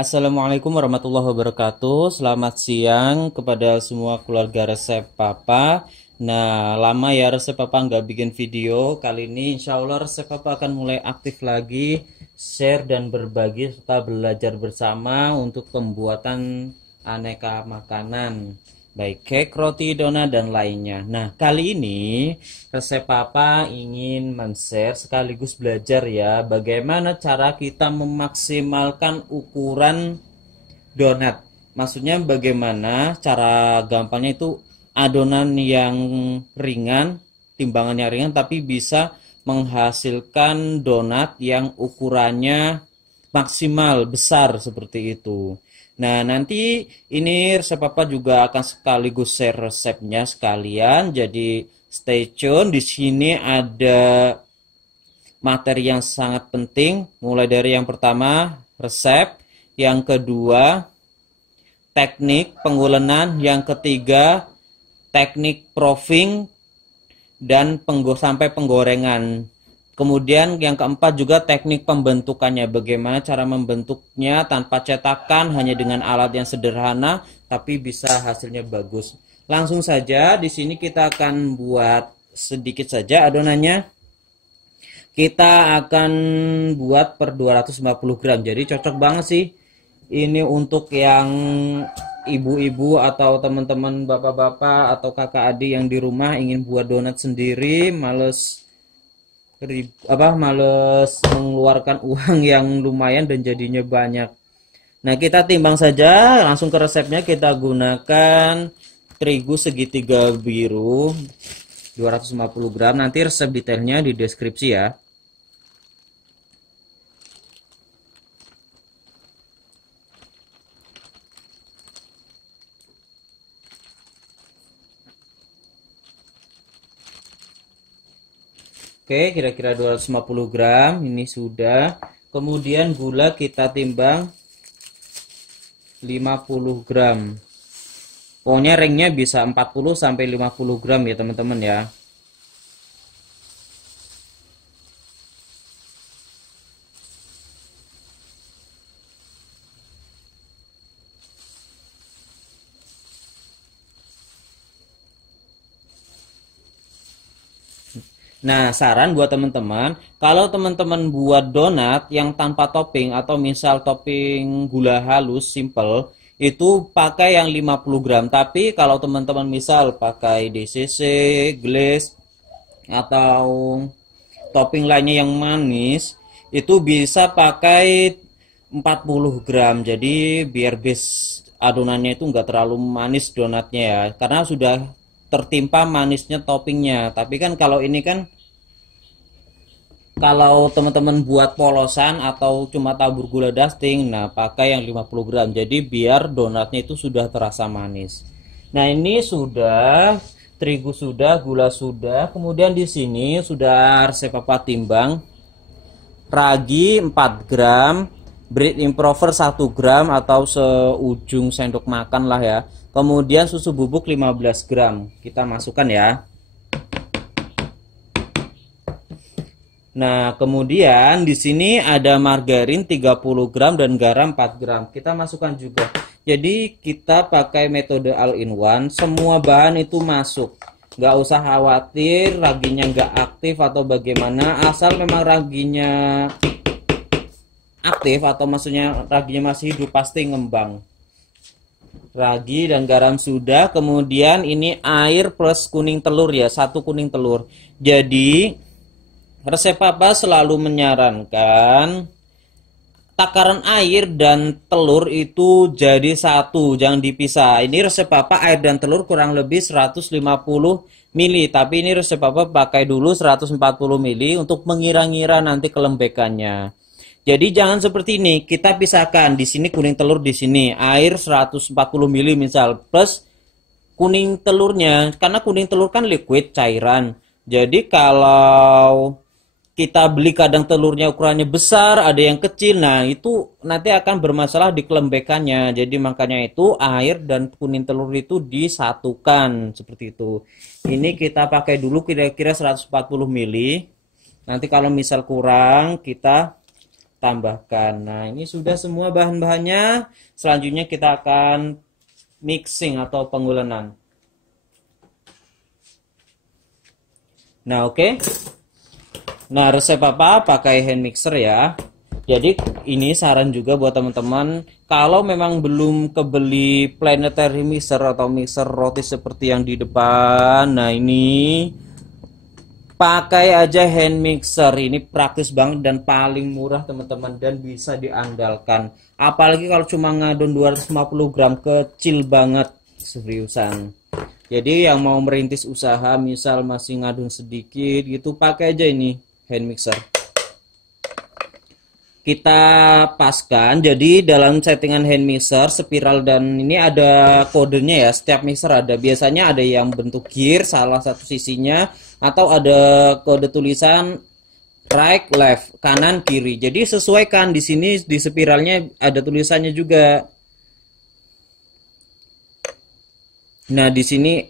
Assalamualaikum warahmatullahi wabarakatuh. Selamat siang kepada semua keluarga resep Papa. Nah, lama ya resep Papa nggak bikin video. Kali ini insya Allah resep Papa akan mulai aktif lagi, share dan berbagi serta belajar bersama untuk pembuatan aneka makanan. Baik cake, roti, donat, dan lainnya. Nah, kali ini resep Papa ingin men-share sekaligus belajar ya, bagaimana cara kita memaksimalkan ukuran donat. Maksudnya bagaimana cara gampangnya itu adonan yang ringan, timbangannya ringan, tapi bisa menghasilkan donat yang ukurannya maksimal besar seperti itu. Nah, nanti ini resep Papa juga akan sekaligus share resepnya sekalian. Jadi stay tune. Di sini ada materi yang sangat penting, mulai dari yang pertama resep, yang kedua teknik pengulenan, yang ketiga teknik proofing dan sampai penggorengan. Kemudian yang keempat juga teknik pembentukannya, bagaimana cara membentuknya tanpa cetakan, hanya dengan alat yang sederhana tapi bisa hasilnya bagus. Langsung saja di sini kita akan buat sedikit saja adonannya. Kita akan buat per 250 gram. Jadi cocok banget sih ini untuk yang ibu-ibu atau teman-teman bapak-bapak atau kakak adik yang di rumah ingin buat donat sendiri, males mengeluarkan uang yang lumayan dan jadinya banyak. Nah, kita timbang saja langsung ke resepnya. Kita gunakan terigu segitiga biru 250 gram. Nanti resep detailnya di deskripsi ya. Oke, kira-kira 250 gram ini sudah. Kemudian gula kita timbang 50 gram. Pokoknya ringnya bisa 40 sampai 50 gram ya teman-teman ya. Nah, saran buat teman-teman, kalau teman-teman buat donat yang tanpa topping atau misal topping gula halus simple, itu pakai yang 50 gram. Tapi kalau teman-teman misal pakai DCC, glaze, atau topping lainnya yang manis, itu bisa pakai 40 gram. Jadi biar base adonannya itu enggak terlalu manis donatnya ya, karena sudah tertimpa manisnya toppingnya. Tapi kan kalau ini kan, kalau teman-teman buat polosan atau cuma tabur gula dusting, nah pakai yang 50 gram. Jadi biar donatnya itu sudah terasa manis. Nah, ini sudah terigu, sudah gula, sudah. Kemudian di sini sudah resep Papa timbang ragi 4 gram, bread improver 1 gram atau seujung sendok makan lah ya. Kemudian susu bubuk 15 gram. Kita masukkan ya. Nah, kemudian di sini ada margarin 30 gram dan garam 4 gram. Kita masukkan juga. Jadi kita pakai metode all-in-one, semua bahan itu masuk. Nggak usah khawatir raginya nggak aktif atau bagaimana, asal memang raginya aktif atau maksudnya raginya masih hidup, pasti ngembang. Ragi dan garam sudah. Kemudian ini air plus kuning telur ya, 1 kuning telur. Jadi resep Papa selalu menyarankan takaran air dan telur itu jadi satu, jangan dipisah. Ini resep Papa air dan telur kurang lebih 150 ml, tapi ini resep Papa pakai dulu 140 ml untuk mengira-ngira nanti kelembekannya. Jadi jangan seperti ini, kita pisahkan di sini kuning telur, di sini air 140 ml misal plus kuning telurnya, karena kuning telur kan liquid cairan. Jadi kalau kita beli kadang telurnya ukurannya besar, ada yang kecil, nah itu nanti akan bermasalah di kelembekannya. Jadi makanya itu air dan kuning telur itu disatukan seperti itu. Ini kita pakai dulu kira-kira 140 ml. Nanti kalau misal kurang kita tambahkan. Nah, ini sudah semua bahan-bahannya. Selanjutnya kita akan mixing atau pengulenan. Nah, oke. Nah, resep apa? Pakai hand mixer ya. Jadi ini saran juga buat teman-teman, kalau memang belum kebeli planetary mixer atau mixer roti seperti yang di depan, nah ini pakai aja hand mixer. Ini praktis banget dan paling murah teman-teman, dan bisa diandalkan. Apalagi kalau cuma ngadon 250 gram, kecil banget, seriusan. Jadi yang mau merintis usaha, misal masih ngadon sedikit gitu, pakai aja ini hand mixer. Kita paskan, jadi dalam settingan hand mixer spiral dan ini ada kodenya ya, setiap mixer ada, biasanya ada yang bentuk gear salah satu sisinya, atau ada kode tulisan right left, kanan kiri. Jadi sesuaikan, di sini di spiralnya ada tulisannya juga. Nah, di sini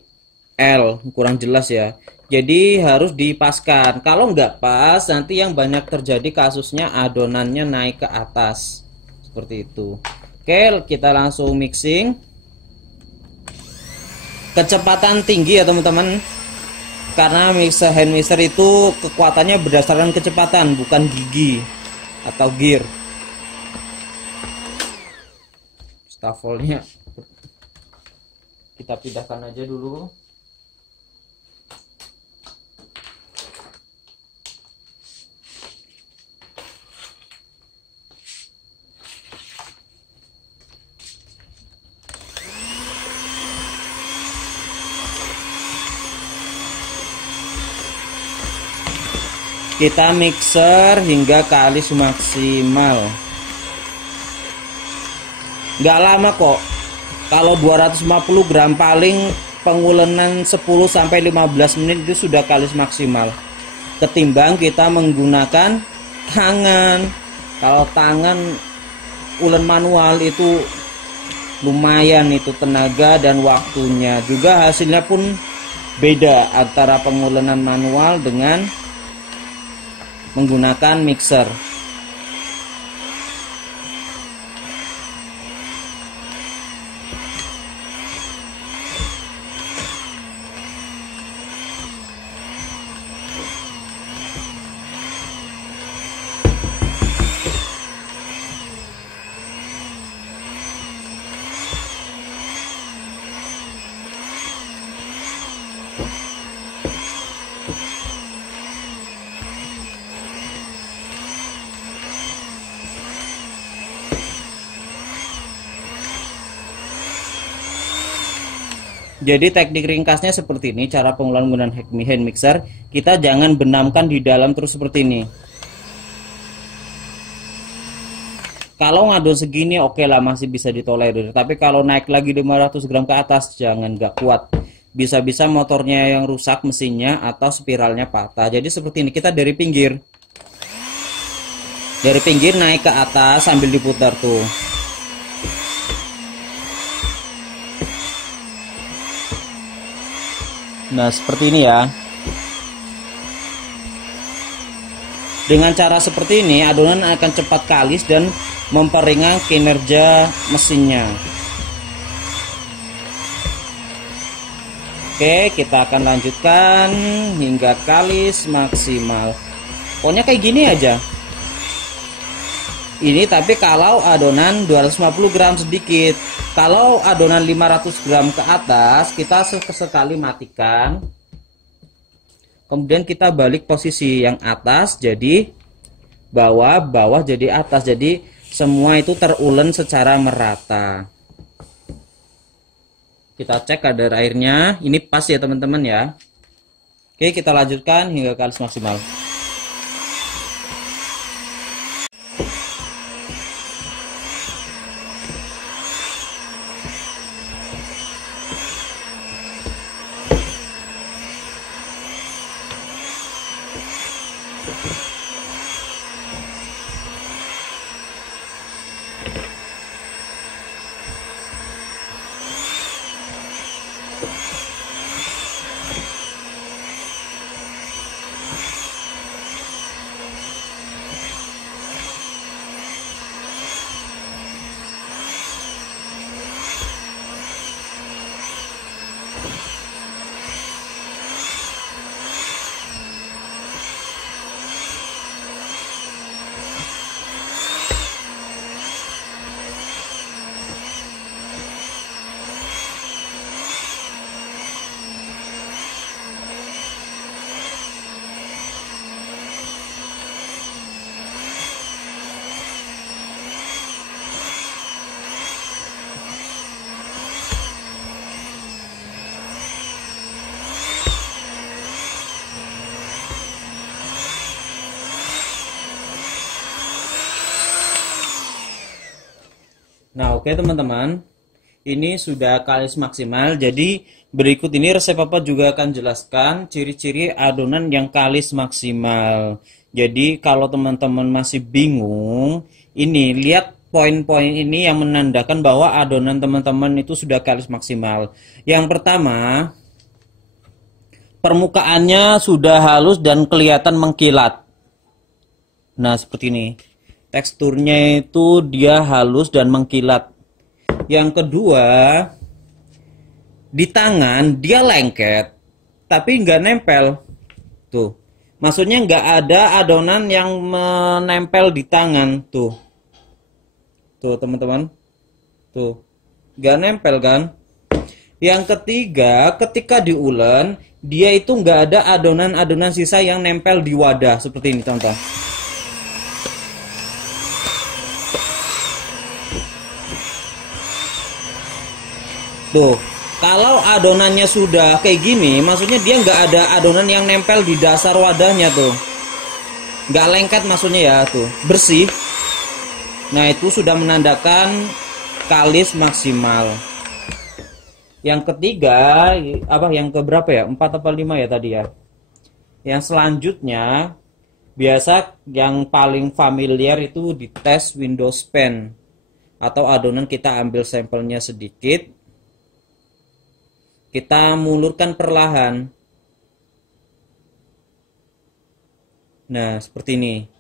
L kurang jelas ya. Jadi harus dipaskan. Kalau nggak pas, nanti yang banyak terjadi kasusnya adonannya naik ke atas. Seperti itu. Oke, kita langsung mixing. Kecepatan tinggi ya teman-teman. Karena mixer hand mixer itu kekuatannya berdasarkan kecepatan, bukan gigi atau gear. Stafolnya kita pindahkan aja dulu. Kita mixer hingga kalis maksimal. Nggak lama kok. Kalau 250 gram paling pengulenan 10-15 menit itu sudah kalis maksimal. Ketimbang kita menggunakan tangan. Kalau tangan ulen manual itu lumayan itu tenaga dan waktunya. Juga hasilnya pun beda antara pengulenan manual dengan menggunakan mixer. Jadi teknik ringkasnya seperti ini, cara pengulangan menggunakan hand mixer. Kita jangan benamkan di dalam terus seperti ini. Kalau ngadon segini oke lah, masih bisa ditolerir. Tapi kalau naik lagi 500 gram ke atas, jangan, nggak kuat. Bisa-bisa motornya yang rusak mesinnya atau spiralnya patah. Jadi seperti ini, kita dari pinggir. Dari pinggir naik ke atas sambil diputar tuh. Nah, seperti ini ya. Dengan cara seperti ini, adonan akan cepat kalis dan memperingan kinerja mesinnya. Oke, kita akan lanjutkan hingga kalis maksimal. Pokoknya kayak gini aja. Ini tapi kalau adonan 250 gram sedikit. Kalau adonan 500 gram ke atas, kita sekali matikan. Kemudian kita balik posisi, yang atas jadi bawah, bawah jadi atas. Jadi semua itu terulen secara merata. Kita cek kadar airnya. Ini pas ya teman-teman ya. Oke, kita lanjutkan hingga kalis maksimal. Nah, oke teman-teman, ini sudah kalis maksimal. Jadi berikut ini resep Papa juga akan jelaskan ciri-ciri adonan yang kalis maksimal. Jadi kalau teman-teman masih bingung, ini lihat poin-poin ini yang menandakan bahwa adonan teman-teman itu sudah kalis maksimal. Yang pertama, permukaannya sudah halus dan kelihatan mengkilat. Nah, seperti ini. Teksturnya itu dia halus dan mengkilat. Yang kedua, di tangan dia lengket, tapi nggak nempel. Tuh, maksudnya nggak ada adonan yang menempel di tangan. Tuh teman-teman. Tuh, nggak nempel kan? Yang ketiga, ketika diulen, dia itu nggak ada adonan-adonan sisa yang nempel di wadah seperti ini, teman-teman. Tuh, kalau adonannya sudah kayak gini, maksudnya dia nggak ada adonan yang nempel di dasar wadahnya tuh, nggak lengket maksudnya ya, tuh bersih. Nah itu sudah menandakan kalis maksimal. Yang ketiga, apa yang keberapa ya? 4 atau 5 ya tadi ya. Yang selanjutnya, biasa yang paling familiar itu di tes Windows Pen, atau adonan kita ambil sampelnya sedikit, kita mulurkan perlahan. Nah, seperti ini.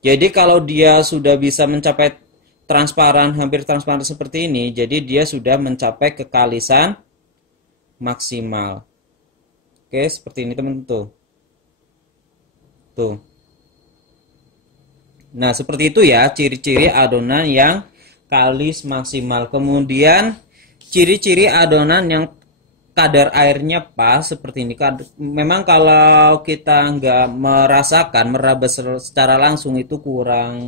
Jadi kalau dia sudah bisa mencapai transparan, hampir transparan seperti ini, jadi dia sudah mencapai kekalisan maksimal. Oke, seperti ini teman-teman tuh. Tuh. Nah, seperti itu ya ciri-ciri adonan yang kalis maksimal. Kemudian ciri-ciri adonan yang kadar airnya pas seperti ini. Memang kalau kita nggak merasakan, meraba secara langsung itu kurang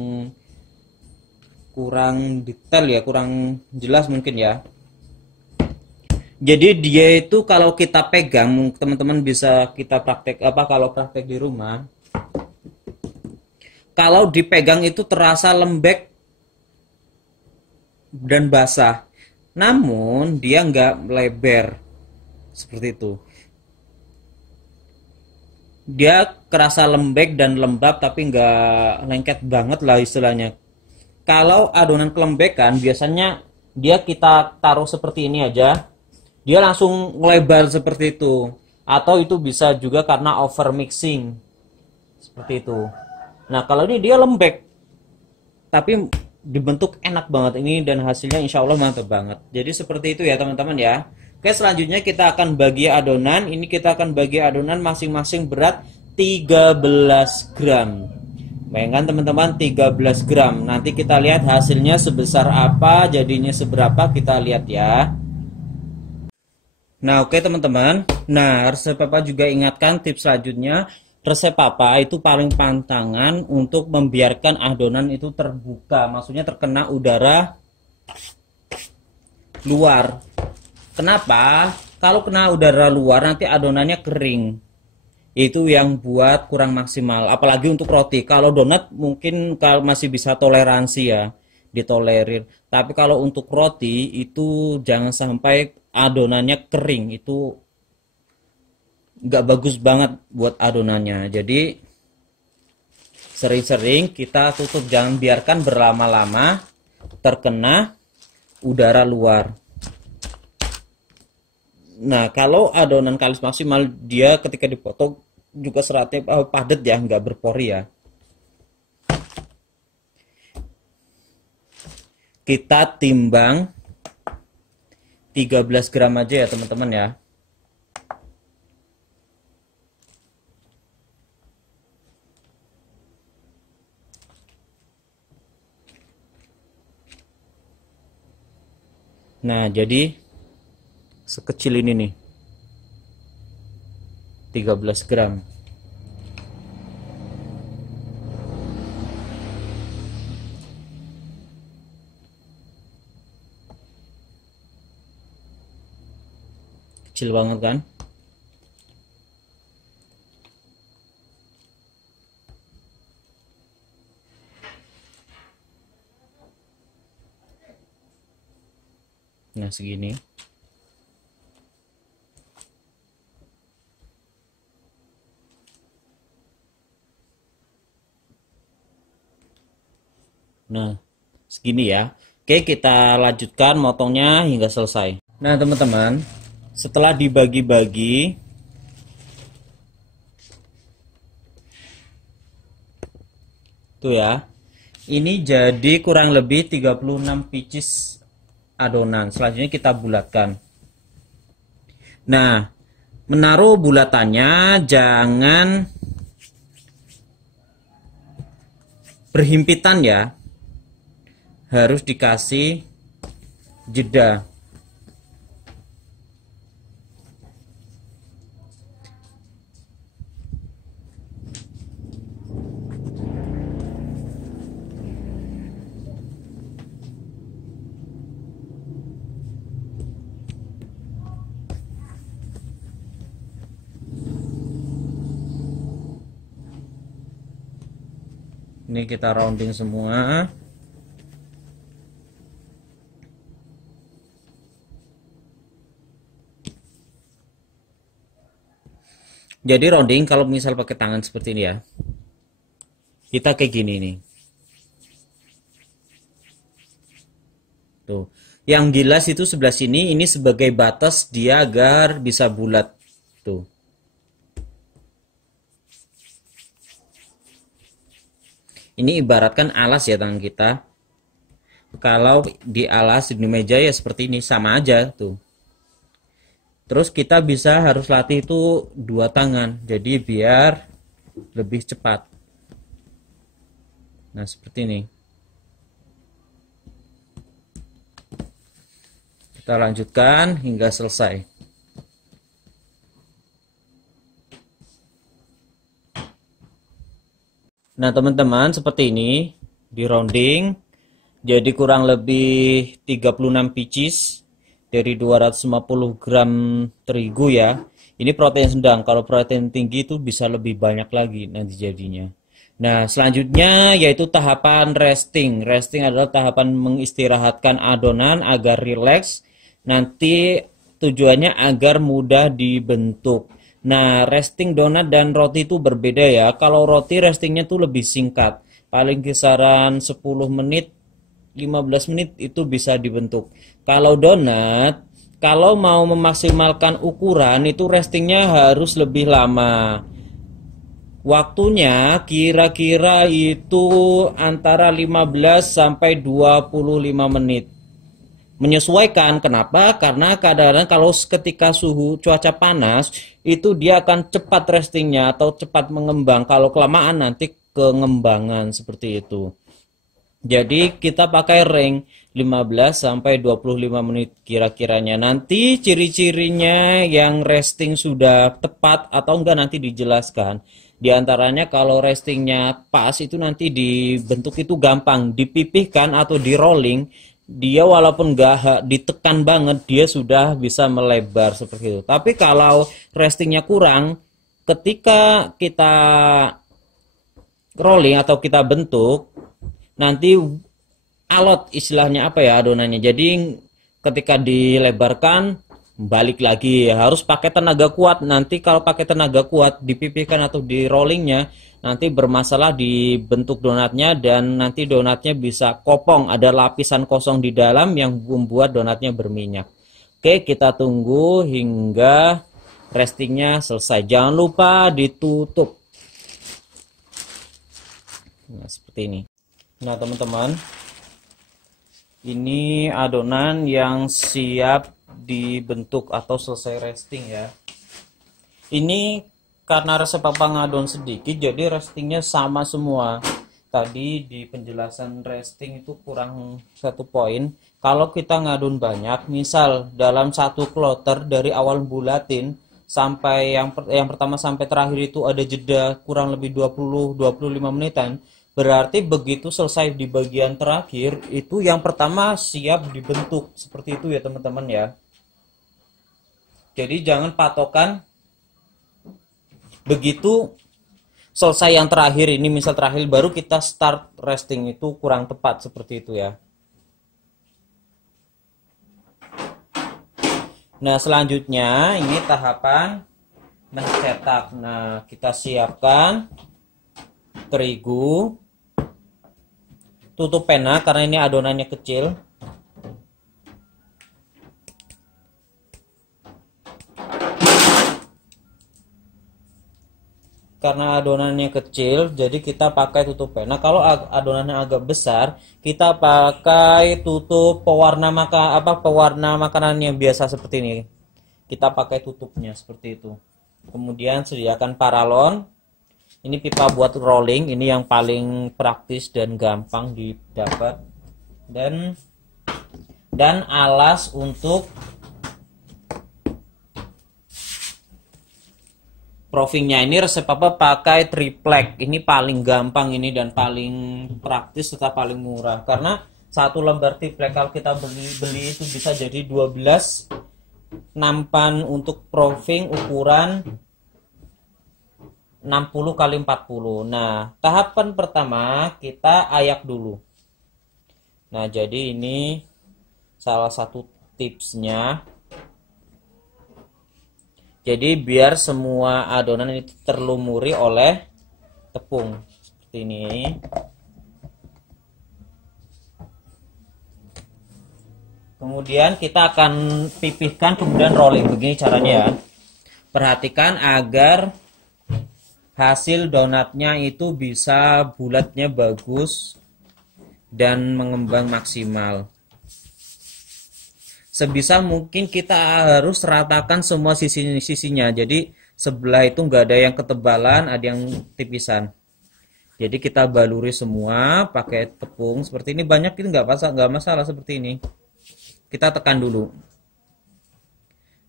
detail ya, kurang jelas mungkin ya. Jadi dia itu kalau kita pegang, teman-teman bisa kita praktek kalau praktek di rumah. Kalau dipegang itu terasa lembek dan basah, namun dia nggak lebar seperti itu. Dia kerasa lembek dan lembab tapi nggak lengket banget lah istilahnya. Kalau adonan kelembekan biasanya dia kita taruh seperti ini aja, dia langsung lebar seperti itu. Atau itu bisa juga karena over mixing seperti itu. Nah kalau ini dia lembek tapi dibentuk enak banget ini dan hasilnya insya Allah mantap banget. Jadi seperti itu ya teman-teman ya. Oke, selanjutnya kita akan bagi adonan. Ini kita akan bagi adonan masing-masing berat 13 gram. Bayangkan teman-teman 13 gram. Nanti kita lihat hasilnya sebesar apa, jadinya seberapa, kita lihat ya. Nah oke teman-teman. Nah resep Papa juga ingatkan tips selanjutnya. Resep Papa itu paling pantangan untuk membiarkan adonan itu terbuka. Maksudnya terkena udara luar. Kenapa? Kalau kena udara luar nanti adonannya kering. Itu yang buat kurang maksimal. Apalagi untuk roti. Kalau donat mungkin masih bisa toleransi ya, ditolerir. Tapi kalau untuk roti itu jangan sampai adonannya kering. Itu nggak bagus banget buat adonannya. Jadi sering-sering kita tutup, jangan biarkan berlama-lama terkena udara luar. Nah, kalau adonan kalis maksimal dia ketika dipotong juga seratnya padat ya, nggak berpori ya. Kita timbang 13 gram aja ya teman-teman ya. Nah, jadi sekecil ini nih. 13 gram. Kecil banget kan? Nah, segini. Nah, segini ya. Oke, kita lanjutkan motongnya hingga selesai. Nah, teman-teman, setelah dibagi-bagi, tuh ya, ini jadi kurang lebih 36 pieces adonan. Selanjutnya kita bulatkan. Nah, menaruh bulatannya jangan berhimpitan ya. Harus dikasih jeda. Ini kita rounding semua. Jadi rounding kalau misal pakai tangan seperti ini ya. Kita kayak gini nih. Tuh. Yang gilas itu sebelah sini, ini sebagai batas dia agar bisa bulat. Tuh. Ini ibaratkan alas ya tangan kita. Kalau di alas di meja ya seperti ini, sama aja tuh. Terus kita bisa harus latih itu 2 tangan, jadi biar lebih cepat. Nah, seperti ini. Kita lanjutkan hingga selesai. Nah, teman-teman, seperti ini di rounding. Jadi kurang lebih 36 pieces dari 250 gram terigu ya. Ini protein sedang, kalau protein tinggi itu bisa lebih banyak lagi nanti jadinya. Nah, selanjutnya yaitu tahapan resting. Resting adalah tahapan mengistirahatkan adonan agar rileks. Nanti tujuannya agar mudah dibentuk. Nah, resting donat dan roti itu berbeda ya. Kalau roti restingnya tuh lebih singkat. Paling kisaran 10 menit 15 menit itu bisa dibentuk. Kalau donat, kalau mau memaksimalkan ukuran itu restingnya harus lebih lama. Waktunya kira-kira itu antara 15 sampai 25 menit. Menyesuaikan, kenapa? Karena kadang-kadang kalau ketika suhu cuaca panas, itu dia akan cepat restingnya atau cepat mengembang. Kalau kelamaan nanti kengembangan seperti itu. Jadi kita pakai range 15 sampai 25 menit kira-kiranya. Nanti ciri-cirinya yang resting sudah tepat atau enggak nanti dijelaskan. Di antaranya kalau restingnya pas itu nanti dibentuk itu gampang, dipipihkan atau di rolling, dia walaupun enggak ditekan banget dia sudah bisa melebar seperti itu. Tapi kalau restingnya kurang, ketika kita rolling atau kita bentuk nanti alot istilahnya apa ya adonannya. Jadi ketika dilebarkan balik lagi harus pakai tenaga kuat. Nanti kalau pakai tenaga kuat dipipihkan atau di rollingnya nanti bermasalah di bentuk donatnya dan nanti donatnya bisa kopong. Ada lapisan kosong di dalam yang membuat donatnya berminyak. Oke, kita tunggu hingga restingnya selesai. Jangan lupa ditutup. Nah, seperti ini. Nah, teman-teman, ini adonan yang siap dibentuk atau selesai resting ya. Ini karena resep papa ngadon sedikit, jadi restingnya sama semua. Tadi di penjelasan resting itu kurang 1 poin. Kalau kita ngadon banyak, misal dalam 1 kloter dari awal bulatin sampai yang pertama sampai terakhir itu ada jeda kurang lebih 20-25 menitan. Berarti begitu selesai di bagian terakhir itu yang pertama siap dibentuk seperti itu ya teman-teman ya. Jadi jangan patokan begitu selesai yang terakhir ini misal terakhir baru kita start resting, itu kurang tepat seperti itu ya. Nah, selanjutnya ini tahapan mencetak. Nah, kita siapkan terigu, tutup pena karena ini adonannya kecil. Karena adonannya kecil, jadi kita pakai tutup pena. Kalau adonannya agak besar, kita pakai tutup pewarna makanan yang biasa seperti ini. Kita pakai tutupnya seperti itu. Kemudian sediakan paralon. Ini pipa buat rolling, ini yang paling praktis dan gampang didapat. Dan alas untuk proofingnya. Ini resep Papa pakai triplek. Ini paling gampang ini dan paling praktis serta paling murah. Karena satu lembar triplek kalau kita beli itu bisa jadi 12 nampan untuk proofing ukuran 60 kali 40. Nah, tahapan pertama kita ayak dulu. Nah, jadi ini salah satu tipsnya. Jadi biar semua adonan itu terlumuri oleh tepung seperti ini. Kemudian kita akan pipihkan kemudian rolling. Begini caranya ya. Perhatikan agar hasil donatnya itu bisa bulatnya bagus dan mengembang maksimal. Sebisa mungkin kita harus ratakan semua sisi-sisinya. Jadi sebelah itu nggak ada yang ketebalan, ada yang tipisan. Jadi kita baluri semua pakai tepung seperti ini. Banyak itu nggak masalah seperti ini. Kita tekan dulu.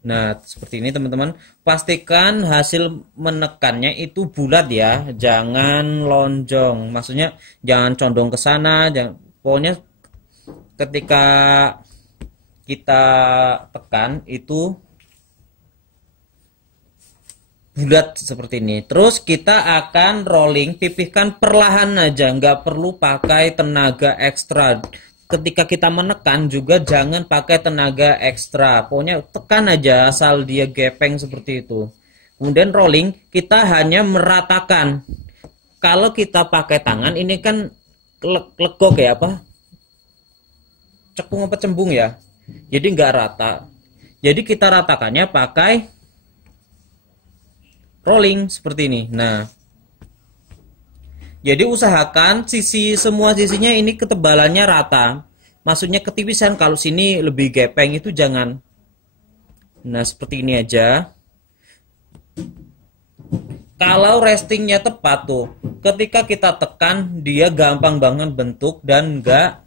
Nah seperti ini teman-teman. Pastikan hasil menekannya itu bulat ya, jangan lonjong. Maksudnya jangan condong ke sana. Pokoknya ketika kita tekan itu bulat seperti ini. Terus kita akan rolling, pipihkan perlahan aja, nggak perlu pakai tenaga ekstra. Ketika kita menekan juga jangan pakai tenaga ekstra. Pokoknya tekan aja asal dia gepeng seperti itu. Kemudian rolling, kita hanya meratakan. Kalau kita pakai tangan ini kan legok ya apa? Cekung apa cembung ya? Jadi nggak rata. Jadi kita ratakannya pakai rolling seperti ini. Nah, jadi usahakan semua sisinya ini ketebalannya rata. Maksudnya ketipisan. Kalau sini lebih gepeng itu jangan. Nah seperti ini aja. Kalau restingnya tepat tuh, ketika kita tekan dia gampang banget bentuk dan nggak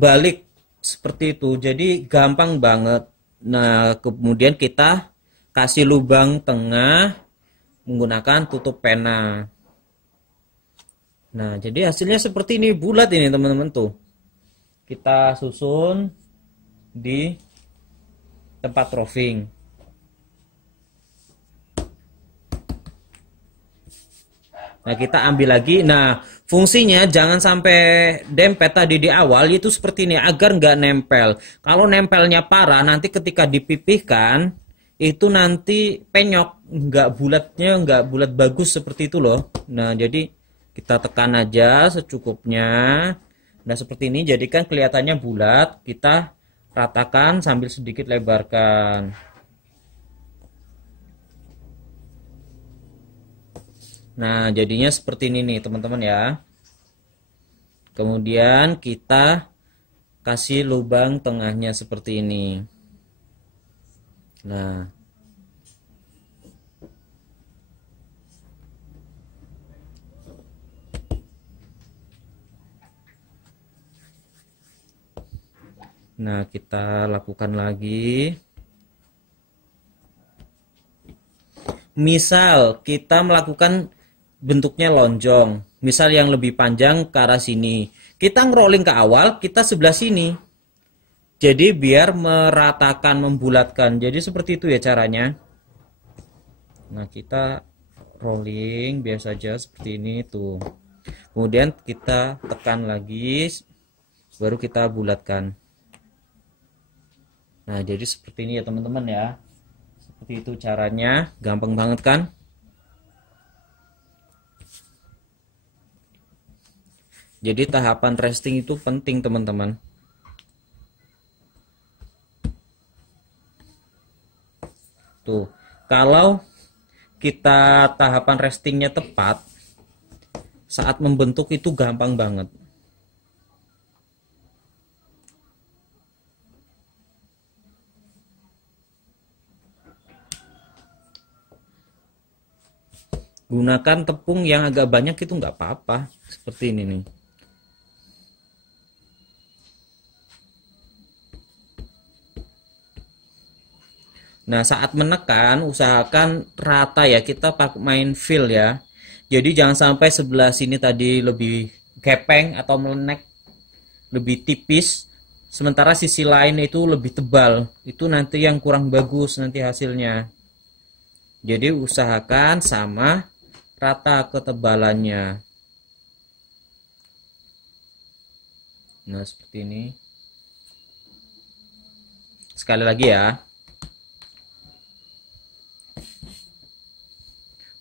balik seperti itu. Jadi gampang banget. Nah kemudian kita kasih lubang tengah menggunakan tutup pena. Nah jadi hasilnya seperti ini, bulat ini teman-teman tuh. Kita susun di tempat proofing. Nah kita ambil lagi. Nah fungsinya jangan sampai dempet tadi di awal itu seperti ini agar nggak nempel. Kalau nempelnya parah nanti ketika dipipihkan itu nanti penyok, nggak bulat bagus seperti itu loh. Nah jadi kita tekan aja secukupnya. Nah seperti ini, jadikan kelihatannya bulat. Kita ratakan sambil sedikit lebarkan. Nah jadinya seperti ini nih teman-teman ya. Kemudian kita kasih lubang tengahnya seperti ini. Nah kita lakukan lagi. Misal kita melakukan bentuknya lonjong, misal yang lebih panjang ke arah sini, kita ngerolling ke awal, kita sebelah sini, jadi biar meratakan, membulatkan. Jadi seperti itu ya caranya. Nah kita rolling biasa aja seperti ini tuh, kemudian kita tekan lagi baru kita bulatkan. Nah, jadi seperti ini ya teman-teman ya. Seperti itu caranya, gampang banget kan? Jadi tahapan resting itu penting teman-teman. Tuh, kalau kita tahapan restingnya tepat, saat membentuk itu gampang banget. Gunakan tepung yang agak banyak itu nggak apa-apa, seperti ini nih. Nah, saat menekan usahakan rata ya, kita pakai main feel ya. Jadi jangan sampai sebelah sini tadi lebih gepeng atau melenek, lebih tipis, sementara sisi lain itu lebih tebal. Itu nanti yang kurang bagus nanti hasilnya. Jadi usahakan sama rata ketebalannya. Nah, seperti ini. Sekali lagi ya.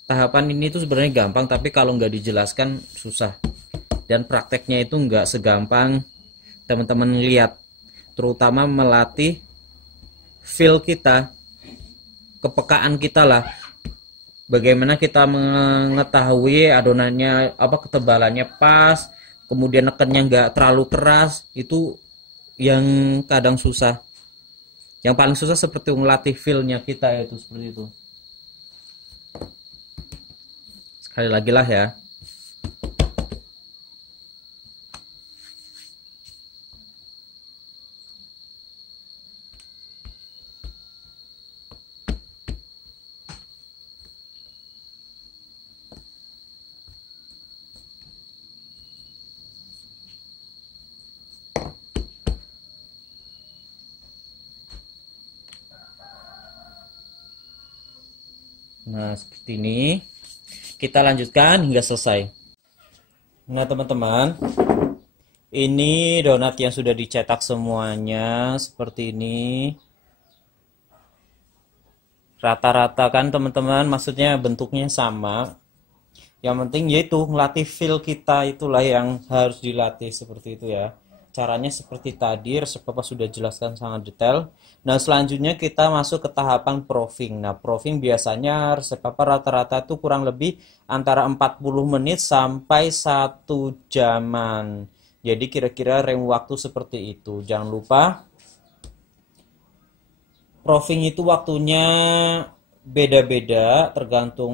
Tahapan ini tuh sebenarnya gampang, tapi kalau nggak dijelaskan susah. Dan prakteknya itu nggak segampang teman-teman lihat. Terutama melatih feel kita, kepekaan kita lah. Bagaimana kita mengetahui adonannya apa ketebalannya pas, kemudian nekennya nggak terlalu keras, itu yang kadang susah. Yang paling susah seperti melatih feel-nya kita itu seperti itu. Sekali lagi lah ya. Nah, seperti ini. Kita lanjutkan hingga selesai. Nah, teman-teman, ini donat yang sudah dicetak semuanya seperti ini. Rata-rata kan teman-teman, maksudnya bentuknya sama. Yang penting yaitu ngelatih feel kita, itulah yang harus dilatih seperti itu ya. Caranya seperti tadi, resep Bapak sudah jelaskan sangat detail. Nah, selanjutnya kita masuk ke tahapan proofing. Nah, proofing biasanya resep Bapak rata-rata itu kurang lebih antara 40 menit sampai 1 jaman. Jadi kira-kira rem waktu seperti itu. Jangan lupa, proofing itu waktunya beda-beda, tergantung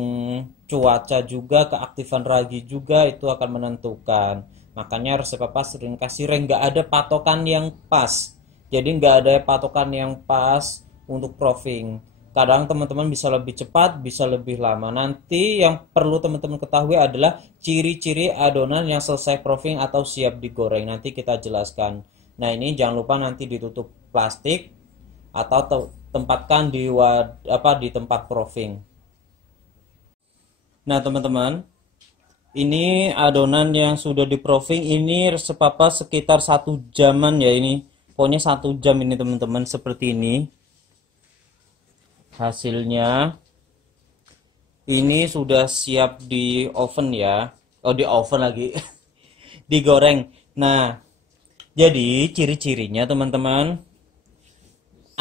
cuaca juga, keaktifan ragi juga itu akan menentukan. Makanya resep Papa sering kasih reng, nggak ada patokan yang pas. Jadi nggak ada patokan yang pas untuk proofing. Kadang teman-teman bisa lebih cepat, bisa lebih lama. Nanti yang perlu teman-teman ketahui adalah ciri-ciri adonan yang selesai proofing atau siap digoreng. Nanti kita jelaskan. Nah, ini jangan lupa nanti ditutup plastik atau tempatkan di tempat proofing. Nah, teman-teman, ini adonan yang sudah di proofing, ini resep Papa sekitar 1 jaman ya ini. Pokoknya 1 jam ini teman-teman, seperti ini. Hasilnya ini sudah siap di oven ya. Oh, di oven lagi. Digoreng. Nah, jadi ciri-cirinya teman-teman,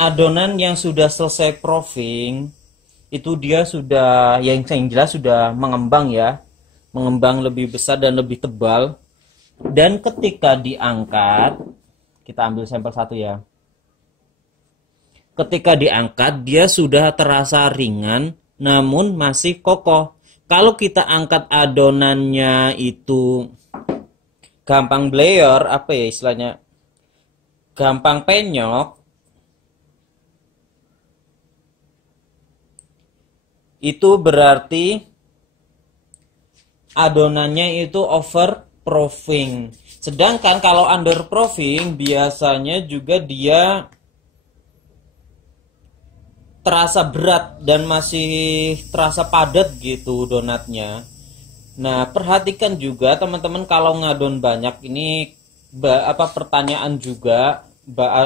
adonan yang sudah selesai proofing itu dia sudah yang jelas sudah mengembang ya. Mengembang lebih besar dan lebih tebal, dan ketika diangkat, kita ambil sampel satu ya, ketika diangkat dia sudah terasa ringan namun masih kokoh. Kalau kita angkat adonannya itu gampang bleyor, apa ya istilahnya, gampang penyok, itu berarti adonannya itu over proofing. Sedangkan kalau under proofing biasanya juga dia terasa berat dan masih terasa padat gitu donatnya. Nah, perhatikan juga teman-teman kalau ngadon banyak ini pertanyaan juga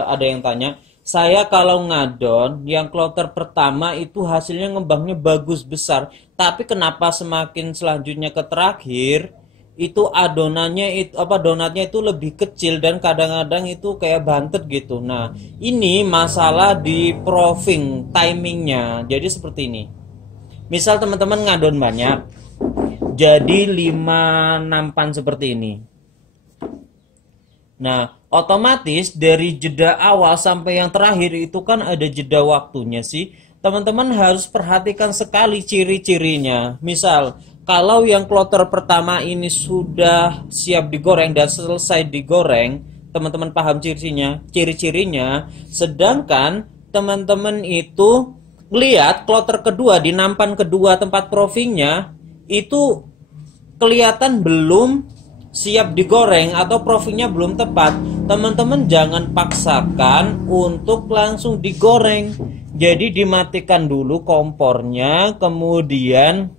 ada yang tanya, Saya kalau ngadon, yang kloter pertama itu hasilnya ngembangnya bagus besar. Tapi kenapa semakin selanjutnya ke terakhir, itu adonannya itu apa donatnya itu lebih kecil dan kadang-kadang itu kayak bantet gitu. Nah, ini masalah di proofing timingnya. Jadi seperti ini. Misal teman-teman ngadon banyak, jadi 5 nampan seperti ini. Nah, otomatis dari jeda awal sampai yang terakhir itu kan ada jeda waktunya sih. Teman-teman harus perhatikan sekali ciri-cirinya. Misal, kalau yang kloter pertama ini sudah siap digoreng dan selesai digoreng, teman-teman paham ciri-cirinya. Sedangkan teman-teman itu lihat kloter kedua di nampan kedua tempat profingnya itu kelihatan belum siap digoreng atau profilnya belum tepat, teman-teman jangan paksakan untuk langsung digoreng. Jadi dimatikan dulu kompornya, kemudian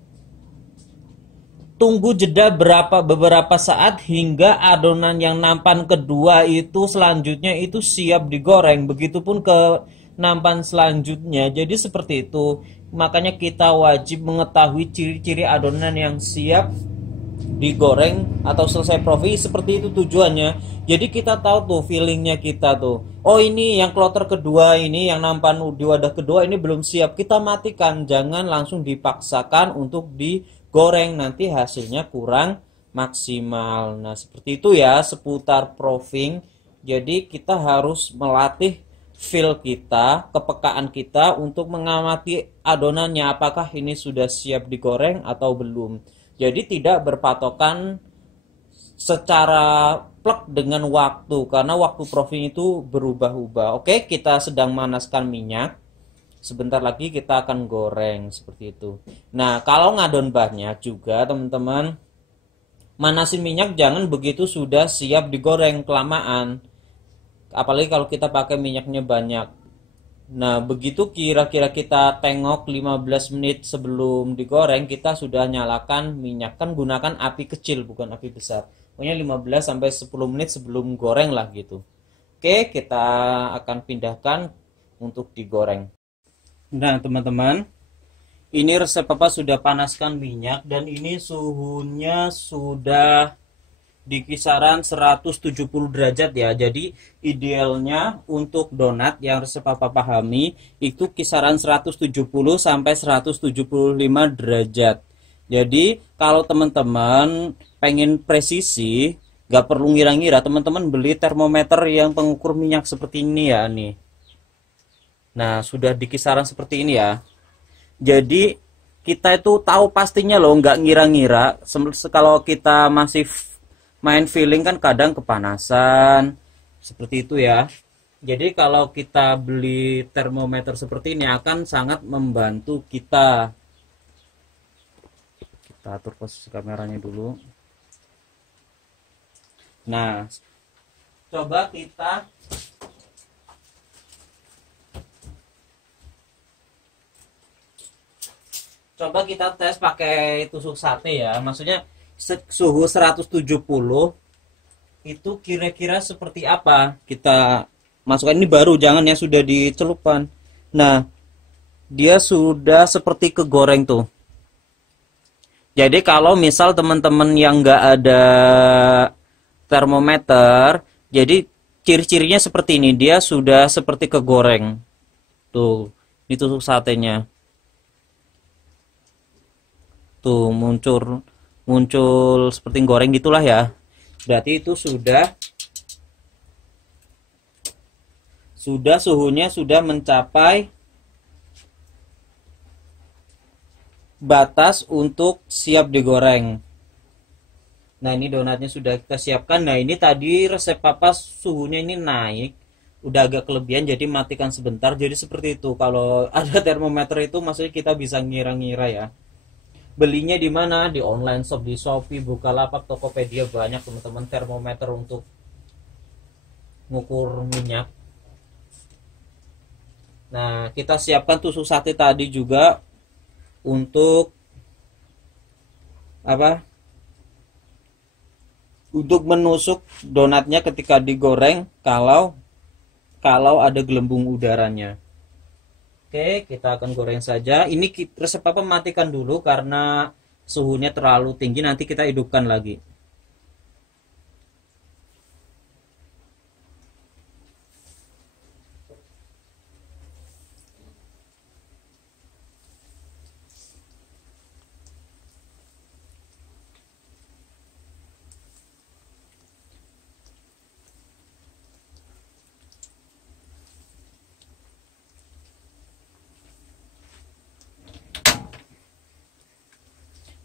tunggu jeda beberapa saat hingga adonan yang nampan kedua itu selanjutnya itu siap digoreng. Begitupun ke nampan selanjutnya. Jadi seperti itu. Makanya kita wajib mengetahui ciri-ciri adonan yang siap digoreng atau selesai profil, seperti itu tujuannya. Jadi kita tahu tuh feelingnya kita tuh, oh ini yang kloter kedua, ini yang nampan di wadah kedua ini belum siap, kita matikan, jangan langsung dipaksakan untuk digoreng, nanti hasilnya kurang maksimal. Nah seperti itu ya seputar proofing. Jadi kita harus melatih feel kita, kepekaan kita untuk mengamati adonannya apakah ini sudah siap digoreng atau belum. Jadi tidak berpatokan secara plek dengan waktu, karena waktu proofing itu berubah-ubah. Oke, kita sedang manaskan minyak. Sebentar lagi kita akan goreng seperti itu. Nah, kalau ngadon banyak juga teman-teman, manasin minyak jangan begitu sudah siap digoreng kelamaan. Apalagi kalau kita pakai minyaknya banyak. Nah, begitu kira-kira kita tengok 15 menit sebelum digoreng, kita sudah nyalakan minyak. Kan gunakan api kecil, bukan api besar. Pokoknya 15 sampai 10 menit sebelum goreng lah gitu. Oke, kita akan pindahkan untuk digoreng. Nah, teman-teman, ini resep Papa sudah panaskan minyak dan ini suhunya sudah di kisaran 170 derajat ya. Jadi idealnya untuk donat yang resep Papa pahami itu kisaran 170 sampai 175 derajat. Jadi kalau teman-teman pengen presisi, nggak perlu ngira-ngira, teman-teman beli termometer yang pengukur minyak seperti ini ya nih. Nah sudah di kisaran seperti ini ya. Jadi kita itu tahu pastinya loh, nggak ngira-ngira. Kalau kita masih main feeling kan kadang kepanasan seperti itu ya. Jadi kalau kita beli termometer seperti ini akan sangat membantu kita. Kita atur posisi kameranya dulu. Nah, coba kita tes pakai tusuk sate ya. Maksudnya suhu 170 itu kira-kira seperti apa. Kita masukkan, ini baru, jangan yang sudah dicelupkan. Nah dia sudah seperti kegoreng tuh. Jadi kalau misal teman-teman yang nggak ada termometer, jadi ciri-cirinya seperti ini, dia sudah seperti kegoreng tuh. Ini tusuk satenya tuh muncul seperti goreng gitulah ya. Berarti itu sudah suhunya sudah mencapai batas untuk siap digoreng. Nah ini donatnya sudah kita siapkan. Nah ini tadi resep Papa suhunya ini naik, udah agak kelebihan, jadi matikan sebentar. Jadi seperti itu, kalau ada termometer itu maksudnya kita bisa ngira-ngira ya. Belinya di mana? Di online shop, di Shopee, Bukalapak, Tokopedia, banyak teman-teman termometer untuk ngukur minyak. Nah kita siapkan tusuk sate tadi juga untuk apa? Untuk menusuk donatnya ketika digoreng. Kalau kalau ada gelembung udaranya. Oke, kita akan goreng saja. Ini resep papa matikan dulu karena suhunya terlalu tinggi, nanti kita hidupkan lagi.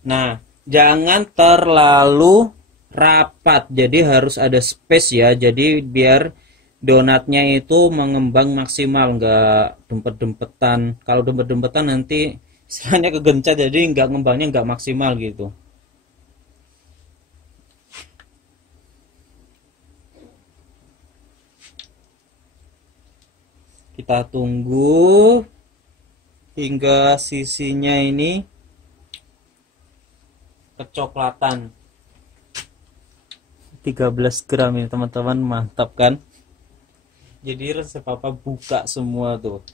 Nah, jangan terlalu rapat, jadi harus ada space ya. Jadi biar donatnya itu mengembang maksimal, nggak dempet-dempetan. Kalau dempet-dempetan nanti istilahnya kegencet, jadi nggak ngembangnya nggak maksimal gitu. Kita tunggu hingga sisinya ini kecoklatan. 13 gram ini teman-teman, mantap kan? Jadi resep papa buka semua tuh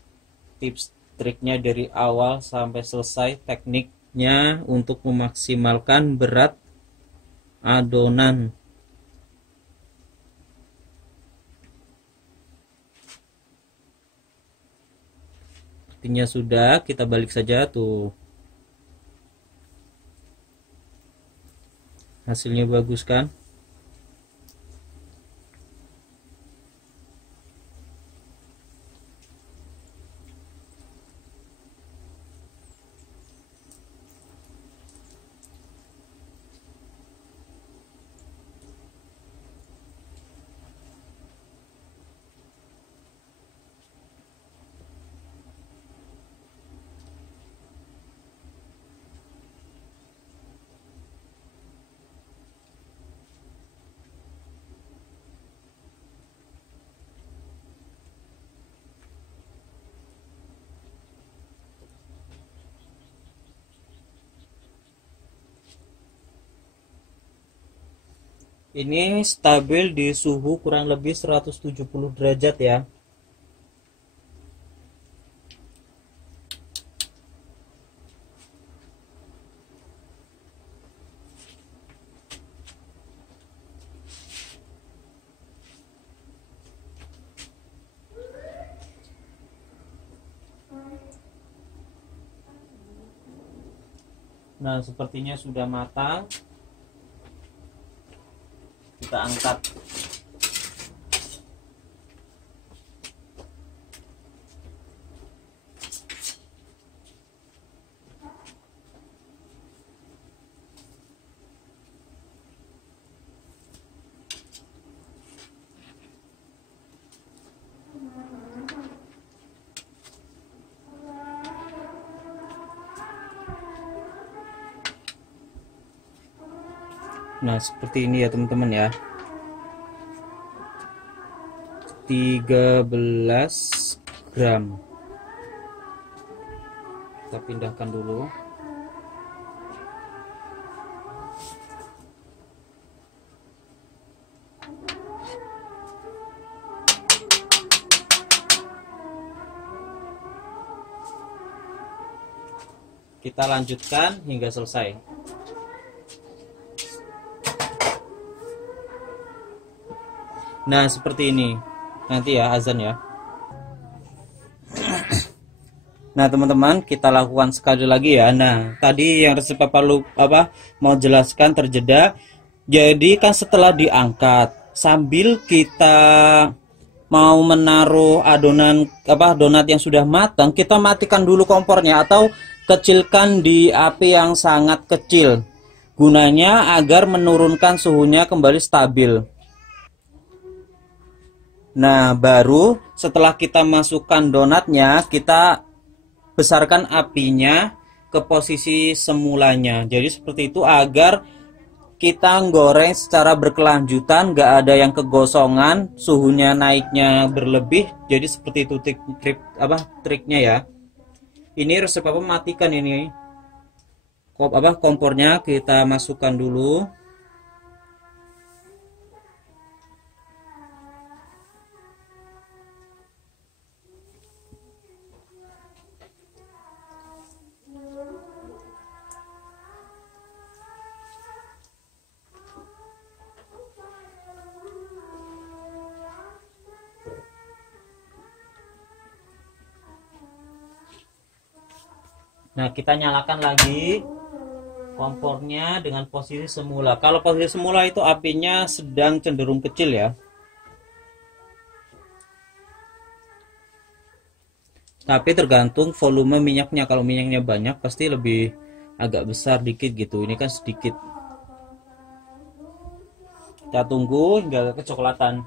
tips triknya dari awal sampai selesai, tekniknya untuk memaksimalkan berat adonan. Artinya sudah, kita balik saja tuh. Hasilnya bagus kan? Ini stabil di suhu kurang lebih 170 derajat ya. Nah, sepertinya sudah matang. Kita angkat. Nah, seperti ini ya teman-teman ya. 13 gram. Kita pindahkan dulu. Kita lanjutkan hingga selesai. Nah, seperti ini. Nanti ya azan ya. Nah, teman-teman, kita lakukan sekali lagi ya. Nah, tadi yang resep papa mau jelaskan terjeda. Jadi kan setelah diangkat, sambil kita mau menaruh adonan donat yang sudah matang, kita matikan dulu kompornya atau kecilkan di api yang sangat kecil. Gunanya agar menurunkan suhunya kembali stabil. Nah, baru setelah kita masukkan donatnya, kita besarkan apinya ke posisi semulanya. Jadi seperti itu agar kita goreng secara berkelanjutan, nggak ada yang kegosongan, suhunya naiknya berlebih. Jadi seperti itu triknya ya. Ini resep apa matikan ini. Kompornya kita masukkan dulu. Nah, kita nyalakan lagi kompornya dengan posisi semula. Kalau posisi semula itu apinya sedang cenderung kecil ya. Tapi tergantung volume minyaknya. Kalau minyaknya banyak pasti lebih agak besar dikit gitu. Ini kan sedikit. Kita tunggu hingga kecoklatan.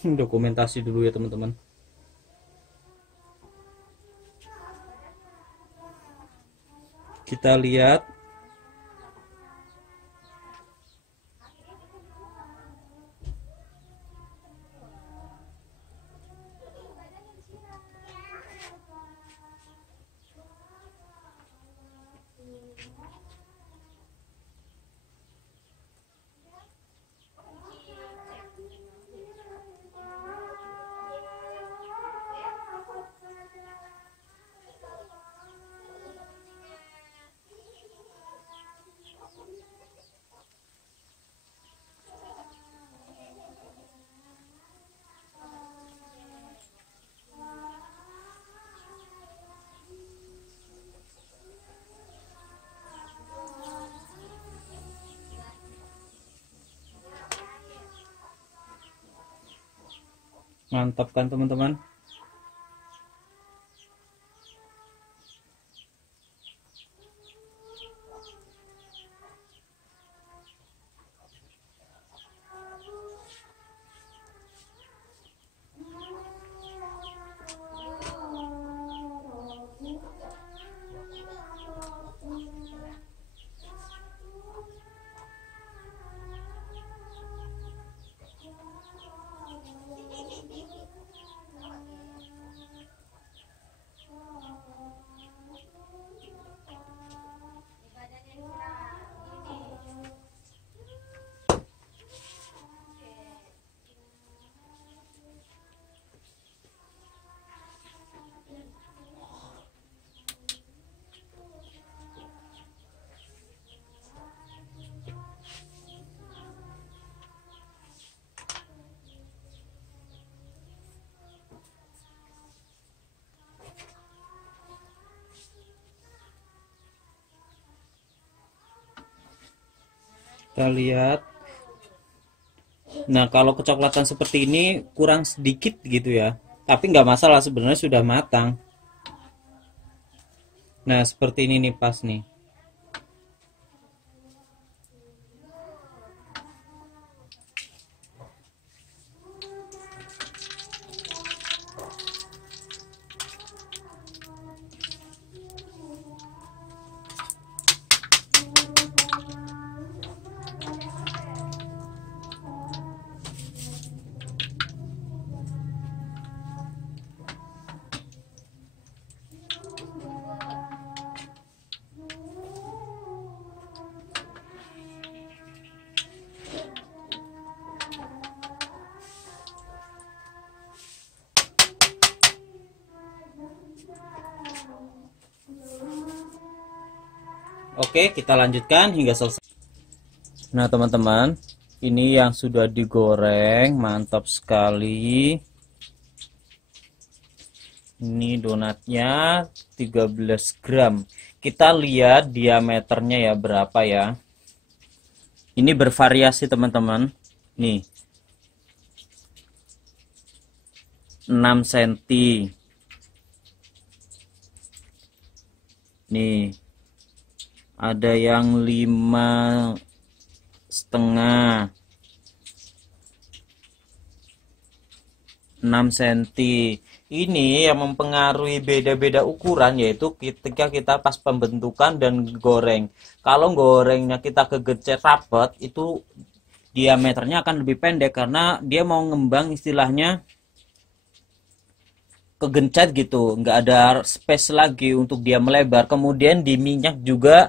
Dokumentasi dulu ya teman-teman. Kita lihat. Mantap kan teman-teman? Kita lihat. Nah, kalau kecoklatan seperti ini kurang sedikit gitu ya. Tapi nggak masalah, sebenarnya sudah matang. Nah, seperti ini nih pas nih. Oke, kita lanjutkan hingga selesai. Nah, teman-teman, ini yang sudah digoreng, mantap sekali. Ini donatnya 13 gram. Kita lihat diameternya ya berapa ya. Ini bervariasi teman-teman. Nih. 6 cm. Nih. Ada yang 5,5, 6 cm. Ini yang mempengaruhi beda-beda ukuran, yaitu ketika kita pas pembentukan dan goreng. Kalau gorengnya kita kegecet rapat, itu diameternya akan lebih pendek karena dia mau ngembang, istilahnya kegencet gitu, nggak ada space lagi untuk dia melebar. Kemudian di minyak juga,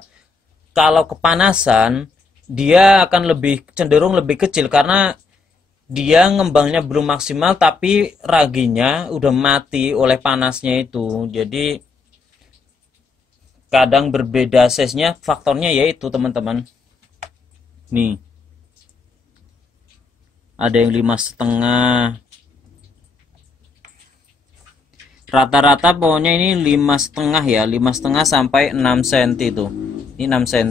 kalau kepanasan dia akan lebih cenderung lebih kecil karena dia ngembangnya belum maksimal tapi raginya udah mati oleh panasnya itu. Jadi kadang berbeda size-nya, faktornya yaitu teman-teman. Nih. Ada yang 5,5. Rata-rata pokoknya ini 5,5 ya, 5,5 sampai 6 cm tuh. Ini 6 cm.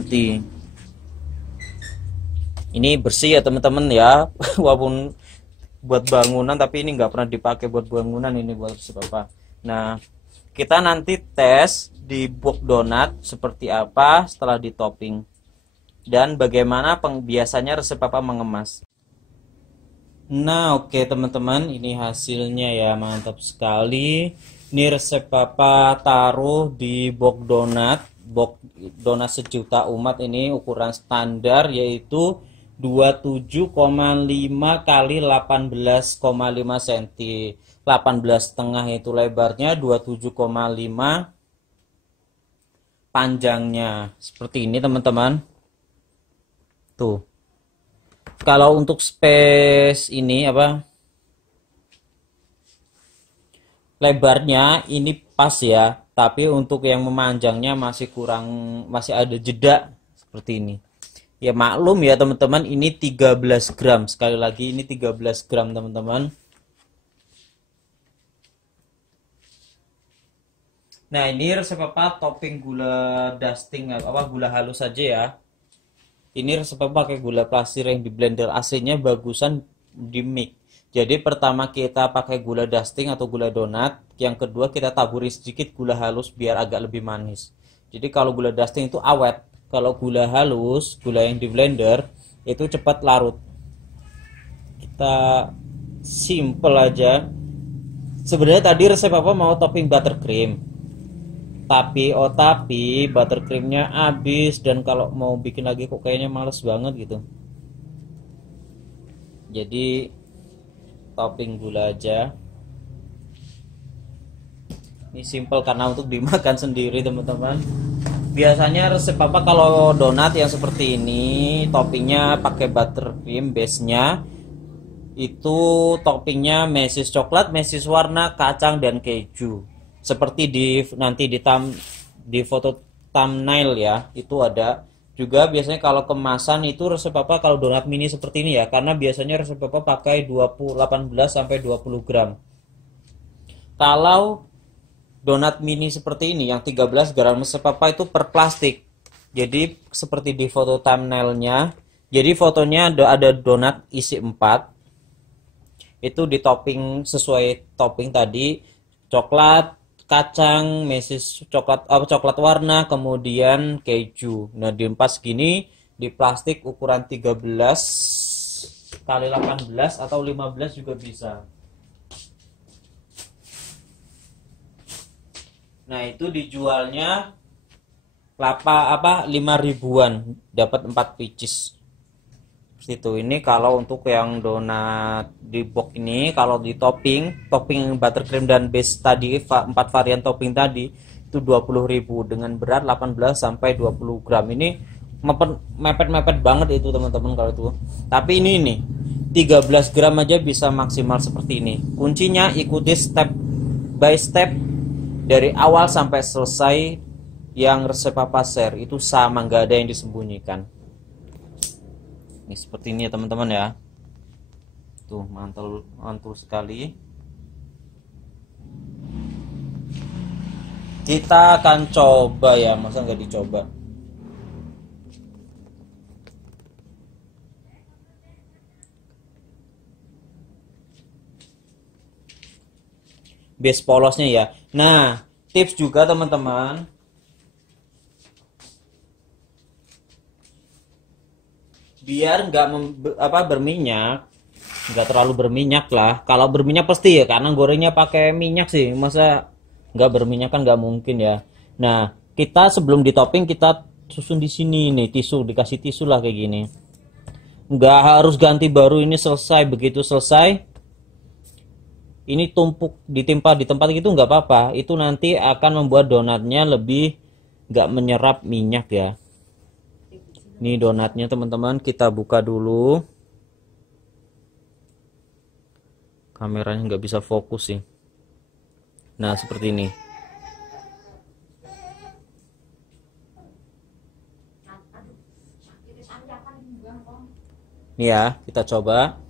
Ini bersih ya teman-teman ya, walaupun buat bangunan tapi ini nggak pernah dipakai buat bangunan, ini buat apa. Nah, kita nanti tes di box donat seperti apa setelah di topping dan bagaimana biasanya resep papa mengemas. Nah, oke teman-teman, ini hasilnya ya, mantap sekali. Ini resep papa taruh di box donat sejuta umat, ini ukuran standar yaitu 27,5 kali 18,5 cm. 18,5 itu lebarnya, 27,5 panjangnya. Seperti ini teman-teman. Tuh. Kalau untuk space ini apa? Lebarnya ini pas ya, tapi untuk yang memanjangnya masih kurang, masih ada jeda seperti ini. Ya maklum ya teman-teman, ini 13 gram. Sekali lagi ini 13 gram teman-teman. Nah, ini resep apa? Topping gula dusting apa gula halus saja ya. Ini resep pakai gula pasir yang di blender, AC-nya bagusan di mix. Jadi pertama kita pakai gula dusting atau gula donat, yang kedua kita taburi sedikit gula halus biar agak lebih manis. Jadi kalau gula dusting itu awet, kalau gula halus, gula yang di blender itu cepat larut. Kita simple aja. Sebenarnya tadi resep apa mau topping buttercream. Tapi buttercreamnya habis dan kalau mau bikin lagi kok kayaknya males banget gitu. Jadi topping gula aja. Ini simple karena untuk dimakan sendiri teman-teman. Biasanya resep apa kalau donat yang seperti ini toppingnya pakai buttercream, base-nya itu toppingnya mesis coklat, mesis warna, kacang dan keju. Seperti nanti di foto thumbnail ya, itu ada juga. Biasanya kalau kemasan itu resep apa kalau donat mini seperti ini ya, karena biasanya resep apa pakai 18 sampai 20 gram. Kalau donat mini seperti ini yang 13 gram resep apa itu per plastik. Jadi seperti di foto thumbnailnya, jadi fotonya ada donat isi 4, itu di topping sesuai topping tadi, coklat, kacang, mesis coklat warna, kemudian keju. Nah, diempas gini di plastik ukuran 13 kali 18 atau 15 juga bisa. Nah, itu dijualnya 5 ribuan, dapat 4 pieces. Seperti itu. Ini kalau untuk yang donat di box ini, kalau di topping buttercream dan base tadi 4 varian topping tadi itu 20.000 dengan berat 18 sampai 20 gram. Ini mepet-mepet banget itu teman-teman kalau itu. Tapi ini nih 13 gram aja bisa maksimal seperti ini. Kuncinya ikuti step by step dari awal sampai selesai. Yang resep papa share itu sama, nggak ada yang disembunyikan. Ini seperti ini ya teman-teman ya. Tuh mantul sekali. Kita akan coba ya, masa nggak dicoba. Base polosnya ya. Nah, tips juga teman-teman. Biar nggak berminyak, nggak terlalu berminyak lah. Kalau berminyak pasti ya, karena gorengnya pakai minyak sih, masa nggak berminyak kan nggak mungkin ya. Nah, kita sebelum di topping kita susun di sini nih tisu, dikasih tisu lah kayak gini. Nggak harus ganti baru, ini selesai. Begitu selesai, ini tumpuk ditimpa di tempat gitu nggak apa-apa. Itu nanti akan membuat donatnya lebih nggak menyerap minyak ya. Ini donatnya teman-teman, kita buka dulu. kameranya nggak bisa fokus sih. Nah, seperti ini. Nih ya, kita coba.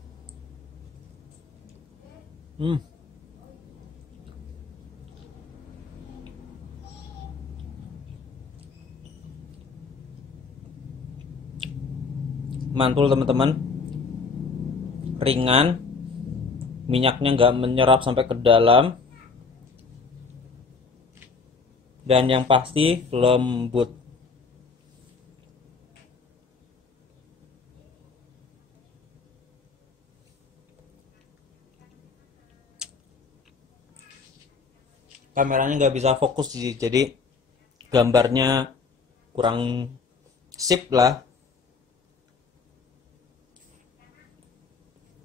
Mantul teman-teman, ringan, minyaknya nggak menyerap sampai ke dalam, dan yang pasti lembut. Kameranya nggak bisa fokus sih, jadi gambarnya kurang sip lah.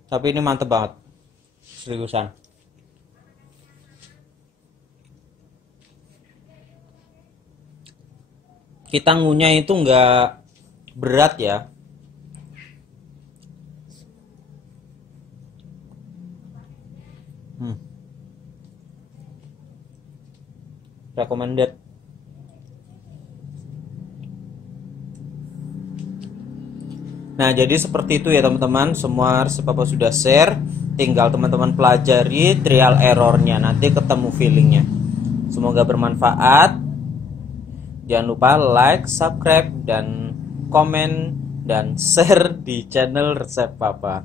Tapi ini mantep banget, seriusan. Kita ngunyah itu nggak berat ya. Recommended. Nah, jadi seperti itu ya teman-teman. Semua resep Papa sudah share. Tinggal teman-teman pelajari trial errornya. Nanti ketemu feelingnya. Semoga bermanfaat. Jangan lupa like, subscribe, dan komen, dan share di channel resep Papa.